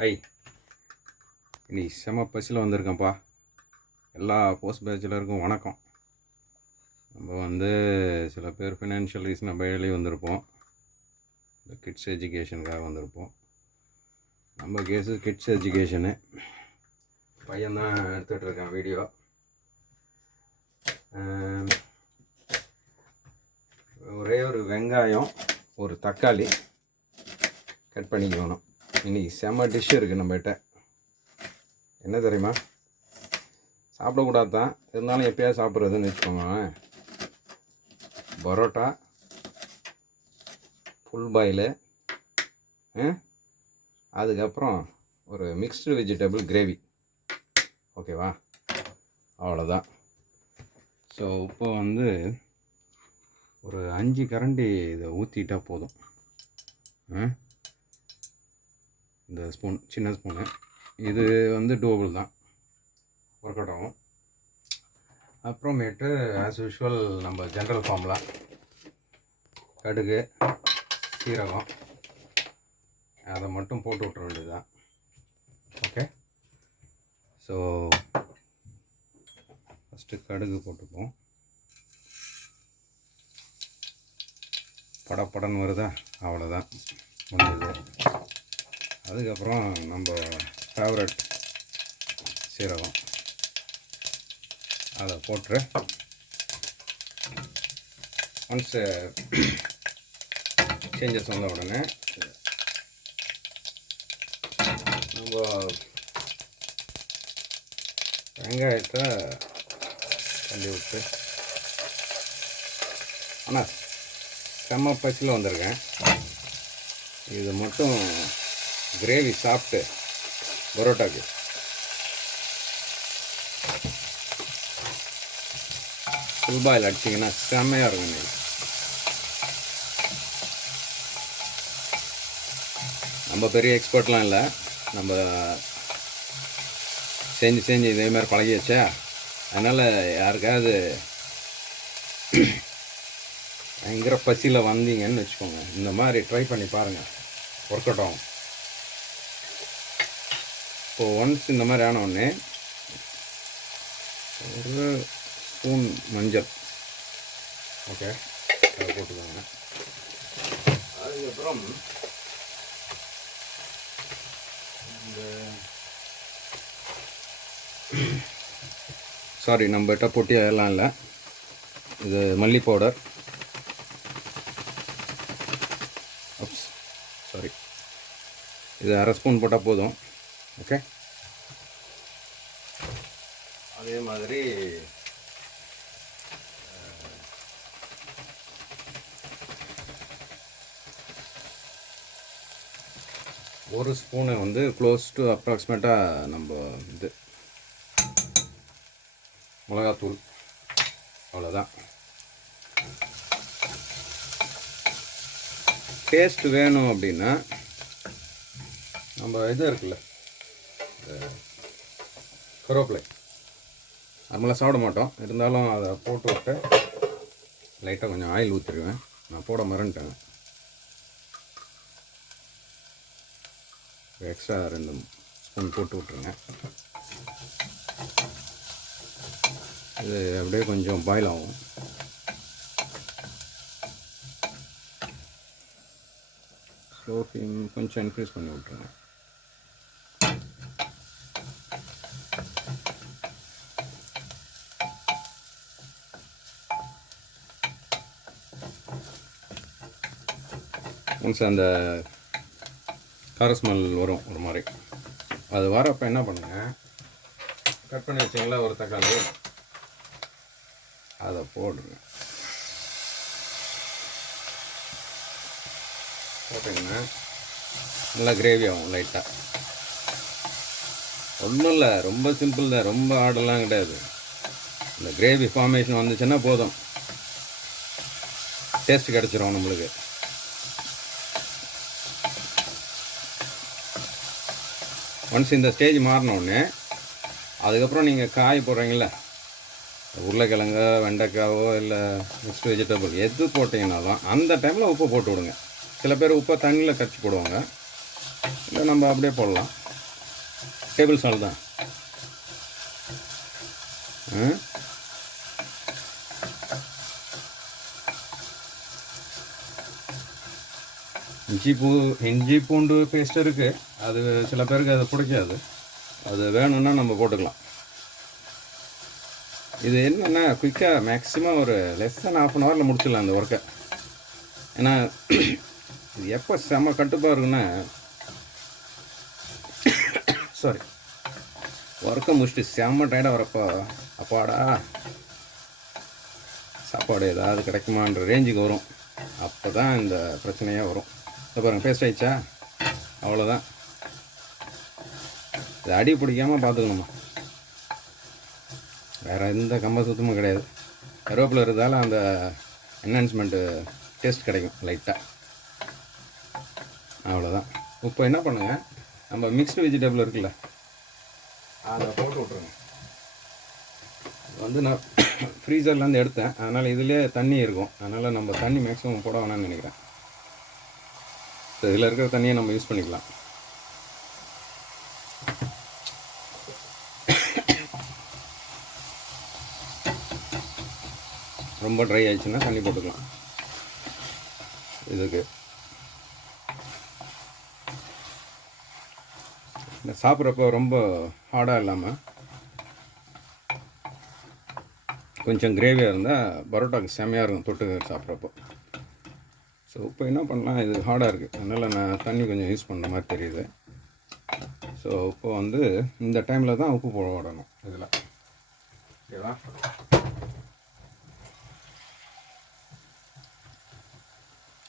High, இனி செம பஸ்ஸில் வந்திருக்கேன்ப்பா. எல்லா போஸ்ட் பேச்சுலருக்கும் வணக்கம். நம்ம சில பேர் ஃபினான்ஷியல் ரீசன் வெளியே வந்திருப்போம். இந்த கிட்ஸ் எஜுகேஷனுக்காக வந்திருப்போம். நம்ம கேஸு கிட்ஸ் எஜுகேஷனு. பையன்தான் எடுத்துகிட்ருக்கேன் வீடியோ. ஒரே ஒரு வெங்காயம், ஒரு தக்காளி கட் பண்ணிக்கணும். இன்றைக்கி செம்ம டிஷ் இருக்குது நம்மகிட்ட. என்ன தெரியுமா? சாப்பிடக்கூடாது தான், இருந்தாலும் எப்போயாவது சாப்பிட்றதுன்னு வச்சுக்கோங்க. பரோட்டா, ஃபுல் பாயிலு, அதுக்கப்புறம் ஒரு மிக்ஸ்டு வெஜிடபிள் கிரேவி. ஓகேவா? அவ்வளோதான். ஸோ இப்போ ஒரு 5 கரண்டி இதை ஊற்றிட்டா போதும். இந்த ஸ்பூன், சின்ன ஸ்பூனு, இது டோபிள் தான், ஒர்க் அவுட் ஆகும். அப்புறமேட்டு ஆஸ் யூஷுவல் நம்ம ஜென்ரல் ஃபார்முலா, கடுகு, சீரகம், அதை மட்டும் போட்டு விட்ற வேண்டியது தான். ஓகே. ஸோ ஃபஸ்ட்டு கடுகு போட்டுப்போம். படப்படன்னு வருதா? அவ்வளோதான் முடிஞ்சது. அதுக்கப்புறம் நம்ம ஃபேவரட் சீரகம், அதை போட்டு ஒன்ஸ் சேஞ்சஸ் வந்த உடனே நம்ம வெங்காயத்தை தள்ளி விட்டு, ஆனால் செம்ம பசியில் வந்திருக்கேன். இது மட்டும் கிரேவி சாப்பிட்டு பரோட்டாக்கு ஃபுல் பாயில் அடிச்சிங்கன்னா செம்மையாக இருக்கும். நீங்கள் நம்ம பெரிய எக்ஸ்பர்ட்லாம் இல்லை, நம்ம செஞ்சு இதேமாதிரி பழகியாச்சா. அதனால் யாருக்காவது பயங்கர பசியில் வந்தீங்கன்னு வச்சுக்கோங்க, இந்த மாதிரி ட்ரை பண்ணி பாருங்கள், ஒர்க் அவுட் ஆகும். இப்போது ஒன்ஸ் இந்த மாதிரி ஆன உடனே ஒரு ஸ்பூன் மஞ்சள், ஓகே, அதை போட்டுக்கோங்க. அதுக்கப்புறம் சாரி, நம்மகிட்ட பொட்டி அதெல்லாம் இல்லை, இது மல்லி பவுடர், சாரி, இது அரை ஸ்பூன் போட்டால் போதும். ஓகே. அதே மாதிரி ஒரு ஸ்பூனு க்ளோஸ் டு அப்ராக்சிமேட்டாக நம்ம மிளகாத்தூள், அவ்வளோதான். டேஸ்ட் வேணும் அப்படின்னா நம்ம இது இருக்குல்ல, கருவேப்பிலை, நார்மலாக சாப்பிட மாட்டோம், இருந்தாலும் அதை போட்டு விட்டு லைட்டாக கொஞ்சம் ஆயில் ஊற்றிடுவேன். நான் போட மறந்துட்டேன். எக்ஸ்ட்ரா 2 ஸ்பூன் போட்டு விட்ருங்க. இது அப்படியே கொஞ்சம் பாயில் ஆகும். ஸ்லோ ஃப்ளேம் கொஞ்சம் இன்க்ரீஸ் பண்ணி விட்ருங்க. ஒன்ஸ் அந்த கார ஸ்மெல் வரும் ஒரு மாதிரி, அது வரப்போ என்ன பண்ணுங்கள், கட் பண்ணி வச்சிங்களா ஒரு தக்காளி, அதை போடுங்க. போட்டிங்கன்னா நல்லா கிரேவி ஆகும் லைட்டாக. ஒன்றும் இல்லை, ரொம்ப சிம்பிள் தான், ரொம்ப ஆடெல்லாம் கிடையாது. இந்த கிரேவி ஃபார்மேஷன் வந்துச்சுன்னா போதும், டேஸ்ட் கிடச்சிரும் நம்மளுக்கு. ஒன்ஸ் இந்த ஸ்டேஜ் மாறினோடனே அதுக்கப்புறம் நீங்கள் காய் போடுறீங்கள, உருளைக்கிழங்கோ வெண்டைக்காவோ இல்லை மிக்ஸ்டு வெஜிடபிள் எது போட்டிங்கனாலும் அந்த டைமில் உப்பு போட்டு விடுங்க. சில பேர் உப்பை தண்ணியில் கரைச்சி போடுவாங்க, இல்லை நம்ம அப்படியே போடலாம். டேபிள் சால்ட் தான். இஞ்சி பூண்டு பேஸ்ட் இருக்குது. அது சில பேருக்கு அது பிடிக்காது. அது வேணும்னா நம்ம போட்டுக்கலாம். இது என்னென்னா குயிக்காக மேக்ஸிமம் ஒரு லெஸ் தென் ½ hour முடிச்சிடலாம் அந்த ஒர்க்கை. ஏன்னா இது எப்போ செம்ம கட்டுப்பாக இருக்குன்னா, சாரி, ஒர்க்கை முடிச்சுட்டு செம்ம டயர்டாக வரப்போ அப்பாடா சாப்பாடு ஏதாவது கிடைக்குமான்ற ரேஞ்சுக்கு வரும். அப்போ தான் இந்த பிரச்சனையே வரும். இதை பாருங்கள், பேஸ்ட் ஆகிடுச்சா, அவ்வளோதான். இது அடி பிடிக்காமல் பார்த்துக்கணுமா, வேறு எந்த கம்ப சுத்தமும் கிடையாது. கருவேப்பிலை இருக்கிறதால அந்த என்ஹான்ஸ்மெண்ட்டு டேஸ்ட் கிடைக்கும் லைட்டாக, அவ்வளோதான். இப்போ என்ன பண்ணுங்கள், நம்ம மிக்ஸ்டு வெஜிடபிள் இருக்குல்ல, அதை போட்டு விட்ருங்க. வந்து நான் ஃப்ரீசர்லேருந்து எடுத்தேன், அதனால் இதிலே தண்ணி இருக்கும். அதனால் நம்ம தண்ணி மேக்ஸிமம் போட வேணாம்னு நினைக்கிறேன். ஸோ இதில் இருக்கிற தண்ணியை நம்ம யூஸ் பண்ணிக்கலாம். ரொம்ப ட்ரை ஆயிடுச்சுன்னா தண்ணி போட்டுக்கலாம். இதுக்கு சாப்பிட்றப்போ ரொம்ப ஹார்டாக இல்லாமல் கொஞ்சம் கிரேவியாக இருந்தால் பரோட்டாவுக்கு செம்மையாக இருக்கும் தொட்டு சாப்பிட்றப்போ. ஸோ இப்போ என்ன பண்ணலாம், இது ஹார்டாக இருக்குது, அதனால் நான் தண்ணி கொஞ்சம் யூஸ் பண்ணுற மாதிரி தெரியுது. ஸோ இப்போ வந்து இந்த டைமில் தான் உப்பு போடணும் இதில், ஓகேவா?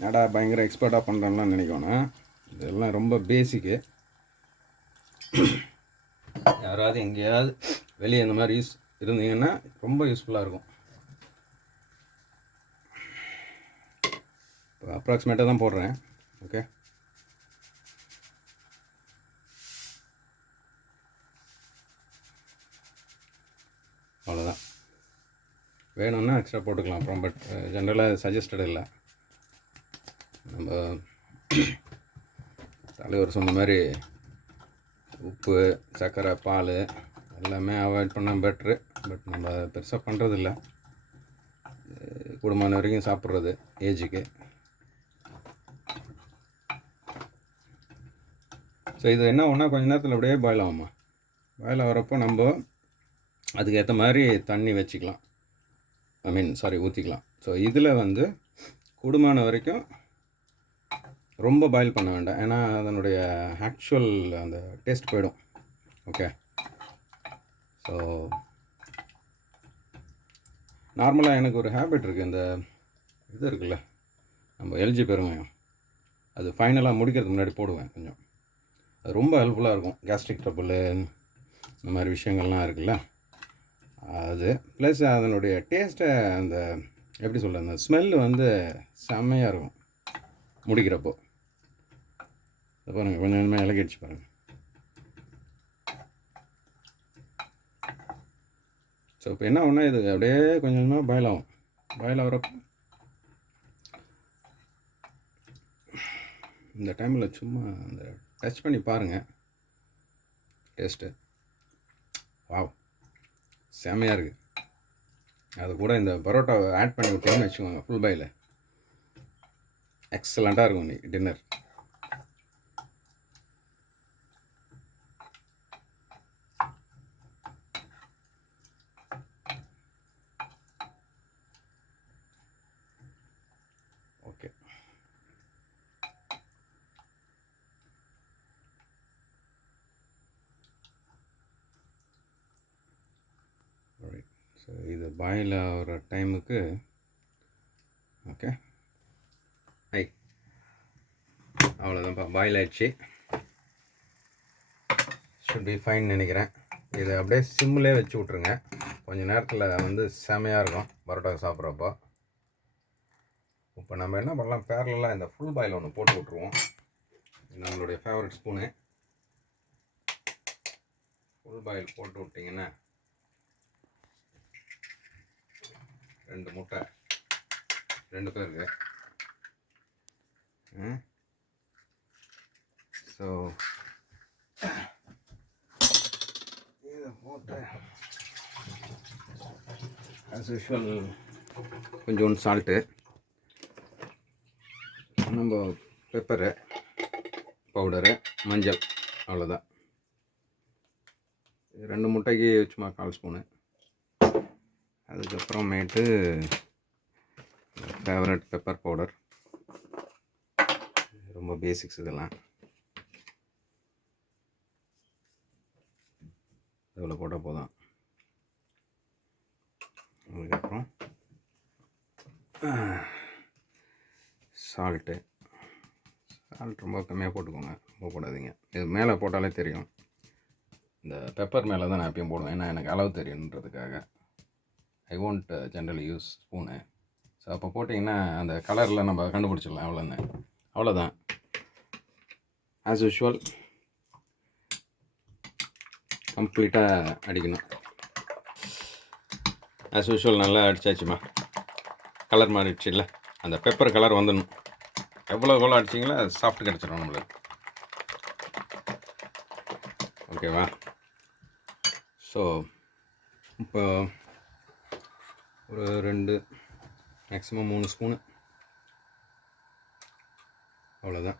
ஏடா பயங்கர எக்ஸ்பர்ட்டாக பண்ணுறேன்லாம் நினைக்கணும். இதெல்லாம் ரொம்ப பேசிக்கு. யாராவது எங்கேயாவது வெளியே இந்த மாதிரி இருந்தீங்கன்னா ரொம்ப யூஸ்ஃபுல்லாக இருக்கும். இப்போ அப்ராக்சிமேட்டாக தான் போடுறேன். ஓகே, அவ்வளோதான். வேணும்னா எக்ஸ்ட்ரா போட்டுக்கலாம் அப்புறம், பட் ஜென்ரலாக சஜஸ்டட் இல்லை. நம்ம தலைவர் சொன்ன மாதிரி உப்பு, சர்க்கரை, பால் எல்லாமே அவாய்ட் பண்ணால் பெட்ரு. பட் நம்ம பெருசாக பண்ணுறதில்ல, கூடுமான வரைக்கும் சாப்பிட்றது ஏஜுக்கு. ஸோ இது என்ன ஒன்றா கொஞ்ச நேரத்தில் அப்படியே பாயில் ஆகுமா, பாயில் ஆகிறப்போ நம்ம அதுக்கு ஏற்ற மாதிரி தண்ணி வச்சுக்கலாம், ஊற்றிக்கலாம். ஸோ இதில் வந்து கூடுமான வரைக்கும் ரொம்ப பாயில் பண்ண வேண்டாம், ஏன்னா அதனுடைய ஆக்சுவல் அந்த டேஸ்ட் போயிடும். ஓகே, ஸோ நார்மலாக எனக்கு ஒரு ஹேபிட் இருக்குது, இந்த இது இருக்குல்ல நம்ம எல்ஜி பெருங்காயம், அது ஃபைனலாக முடிக்கிறதுக்கு முன்னாடி போடுவேன் கொஞ்சம். அது ரொம்ப ஹெல்ப்ஃபுல்லாக இருக்கும். கேஸ்ட்ரிக் ட்ரபிள் இந்த மாதிரி விஷயங்கள்லாம் இருக்குல்ல, அது ப்ளஸ் அதனுடைய டேஸ்ட்டை அந்த எப்படி சொல்ல, அந்த ஸ்மெல்லு வந்து செம்மையாக இருக்கும் முடிக்கிறப்போ. பாருங்கள், கொஞ்சம் கொஞ்சமாக இலக்கிடுச்சு பாருங்கள். ஸோ இப்போ என்ன ஒன்றா இது அப்படியே கொஞ்சம் கொஞ்சமாக பாயில் ஆகும். பாயில் ஆகிறப்போ இந்த டைமில் சும்மா அந்த டச் பண்ணி பாருங்கள் டேஸ்ட்டு. வாவ், செம்மையாக இருக்குது. அது கூட இந்த பரோட்டாவை ஆட் பண்ணி விட்டீங்கன்னு வச்சுக்கோங்க, ஃபுல் பாயில் எக்ஸலண்ட்டாக இருக்கும் இன்றைக்கி டின்னர். ஓகே, ஸோ இது பாயில் ஆகிற டைமுக்கு ஓகே, அவ்வளோதான்ப்பா, பாயில் ஆயிடுச்சு. ஷுட் பி ஃபைன் நினைக்கிறேன். இதை அப்படியே சிம்மிலே வச்சு விட்ருங்க, கொஞ்சம் நேரத்தில் வந்து செமையாக இருக்கும் பரோட்டா சாப்பிட்றப்போ. இப்போ நம்ம என்ன பண்ணலாம், பேரலாக இந்த ஃபுல் பாயில் ஒன்று போட்டு விட்ருவோம். நம்மளுடைய ஃபேவரட் ஸ்பூனு ஃபுல் பாயில் போட்டு விட்டிங்கன்னா 2 முட்டை 2 பேருக்கு. ஸோ போட்டு ஆஸ் யூஷுவல் கொஞ்சோண்டு சால்ட்டு, நம்ம பெப்பரு பவுடரு, மஞ்சள், அவ்வளோதான். 2 முட்டைக்கு சும்மா 1/4 ஸ்பூனு. அதுக்கப்புறமேட்டு ஃபேவரட் பெப்பர் பவுடர், ரொம்ப பேசிக்ஸ் இதெல்லாம். இவ்வளோ போட்டால் போதும். அதுக்கப்புறம் சால்ட்டு ரொம்ப கம்மியாக போட்டுக்கோங்க, ரொம்ப போடாதீங்க. இது மேலே போட்டாலே தெரியும். இந்த பெப்பர் மேலே தான் நான் எப்பயும் போடுவேன், ஏன்னா எனக்கு அளவு தெரியுன்றதுக்காக. I won't generally use spoon. So அப்போ போட்டிங்கன்னா அந்த கலரில் நம்ம கண்டுபிடிச்சிடலாம். அவ்வளோதான். ஆஸ் யூஷுவல் கம்ப்ளீட்டாக அடிக்கணும். ஆஸ் யூஷுவல் நல்லா அடித்தாச்சுமா. கலர் மாறிடுச்சு இல்லை, அந்த பெப்பர் கலர் வந்துடணும். எவ்வளோ அடிச்சிங்களோ அது சாஃப்ட் கிடச்சிடும் நம்மளுக்கு. ஓகேவா? ஸோ இப்போ ஒரு 2 மேக்ஸிமம் 3 ஸ்பூனு, அவ்வளோதான்.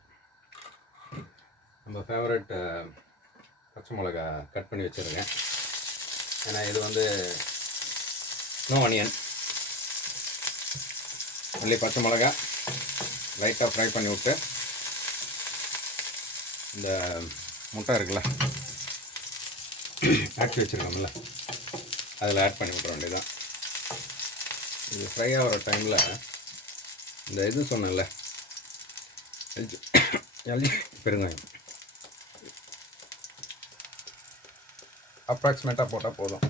நம்ம ஃபேவரட் பச்சை மிளகா கட் பண்ணி வச்சுருக்கேன். ஏன்னா இது வந்து நோ ஆனியன், ஒன்லி பச்சை மிளகா லைட்டாக ஃப்ரை பண்ணி விட்டு இந்த முட்டை இருக்குல்ல ஆக்கி வச்சுருக்கோம்ல, அதில் ஆட் பண்ணி விட்ற வேண்டியதான். இது ஃப்ரை ஆகிற டைமில் இந்த இது சொன்னேன்ல, எல்ஜி பெருங்காயம் அப்ராக்சிமேட்டாக போட்டால் போதும்.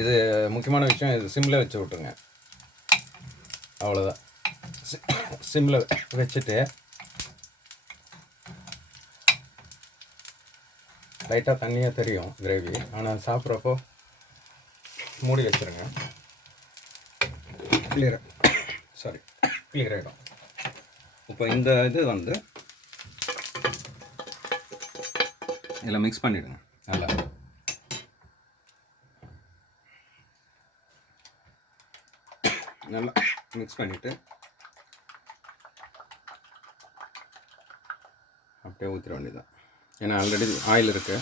இது முக்கியமான விஷயம், இது சிம்மில் வச்சு விட்ருங்க. அவ்வளோதான். சிம்மில் வச்சுட்டு லைட்டாக தண்ணியாக தெரியும் கிரேவி, ஆனால் சாப்பிட்றப்போ மூடி வச்சுருங்க. கிளியர் ஆகிடும். இப்போ இந்த இது வந்து இதில் மிக்ஸ் பண்ணிவிடுங்க. நல்லா மிக்ஸ் பண்ணிவிட்டு அப்படியே ஊற்றிட வேண்டியதான். ஏன்னா ஆல்ரெடி ஆயில் இருக்குது.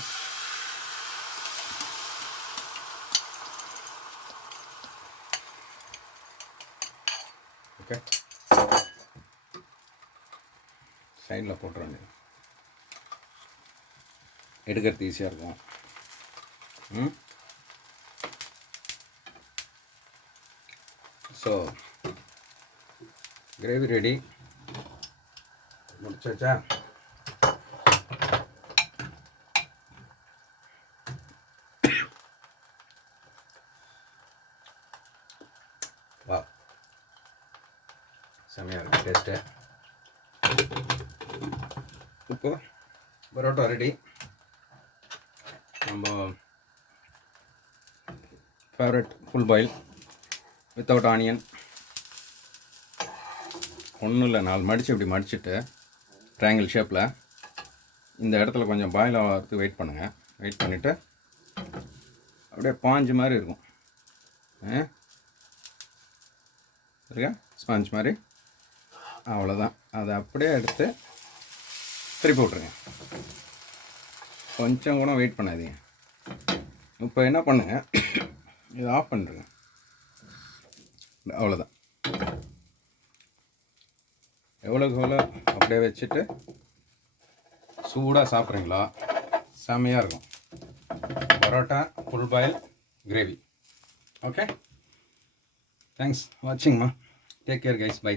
ஓகே, சைடில் போட்டுற வேண்டியது, எடுக்கிறது ஈஸியாக இருக்கும். ஸோ கிரேவி ரெடி, முடிச்சாச்சா? வா, செம்மையாக இருக்கும் டேஸ்ட்டு. இப்போ பரோட்டா ரெடி. நம்ம favourite full boil without onion, ஒன்றும் இல்லை, 4 மடித்து இப்படி மடிச்சுட்டு ட்ரையாங்கிள் ஷேப்பில் இந்த இடத்துல கொஞ்சம் பாயில் ஆகிறதுக்கு வெயிட் பண்ணுங்கள். வெயிட் பண்ணிவிட்டு அப்படியே ஸ்பாஞ்ச் மாதிரி இருக்கும். இருக்கா ஸ்பாஞ்ச் மாதிரி, அவ்வளோதான். அதை அப்படியே எடுத்து திருப்பி விட்ருங்க. கொஞ்சம் கூட வெயிட் பண்ணாதீங்க. இப்போ என்ன பண்ணுங்க, இதை ஆஃப் பண்ணிடுங்க. அவ்வளோதான். எவ்வளோக்கு அப்படியே வச்சுட்டு சூடாக சாப்பிட்றீங்களா, செம்மையாக இருக்கும். Parotta full boil gravy. Okay, thanks வாட்சிங்மா. Take care guys, by.